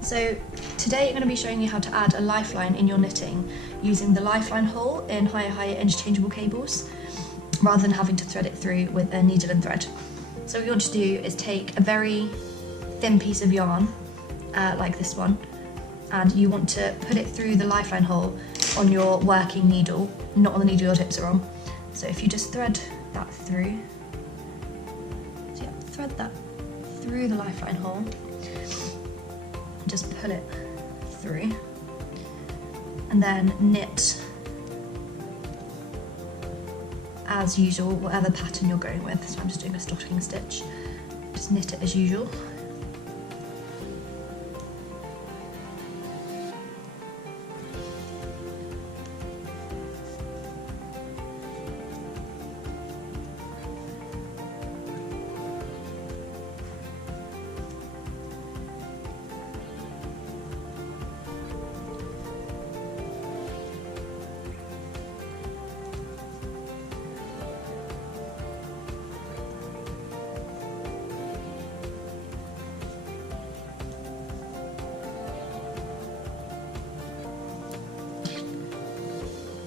So today I'm going to be showing you how to add a lifeline in your knitting using the Lifeline hole in HiyaHiya Interchangeable Cables, rather than having to thread it through with a needle and thread. So what you want to do is take a very thin piece of yarn, like this one, and you want to put it through the Lifeline hole on your working needle, not on the needle your tips are on. So if you just thread that through, so yeah, thread that through the Lifeline hole, just pull it through, and then knit as usual, whatever pattern you're going with. So I'm just doing a stocking stitch, just knit it as usual.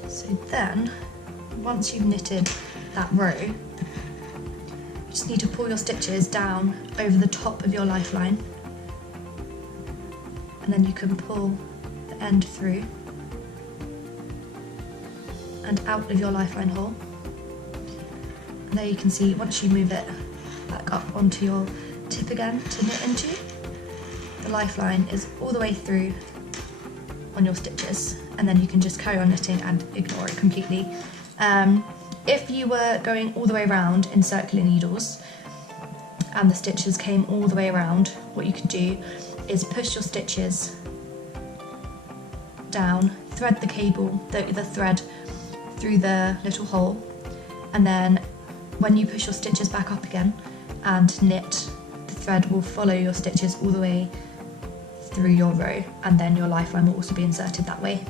So then, once you've knitted that row, you just need to pull your stitches down over the top of your lifeline, and then you can pull the end through and out of your lifeline hole. And there you can see, once you move it back up onto your tip again to knit into, the lifeline is all the way through on your stitches, and then you can just carry on knitting and ignore it completely. If you were going all the way around in circular needles and the stitches came all the way around, what you could do is push your stitches down, thread the cable, the thread through the little hole, and then when you push your stitches back up again and knit, the thread will follow your stitches all the way through your row, and then your lifeline will also be inserted that way.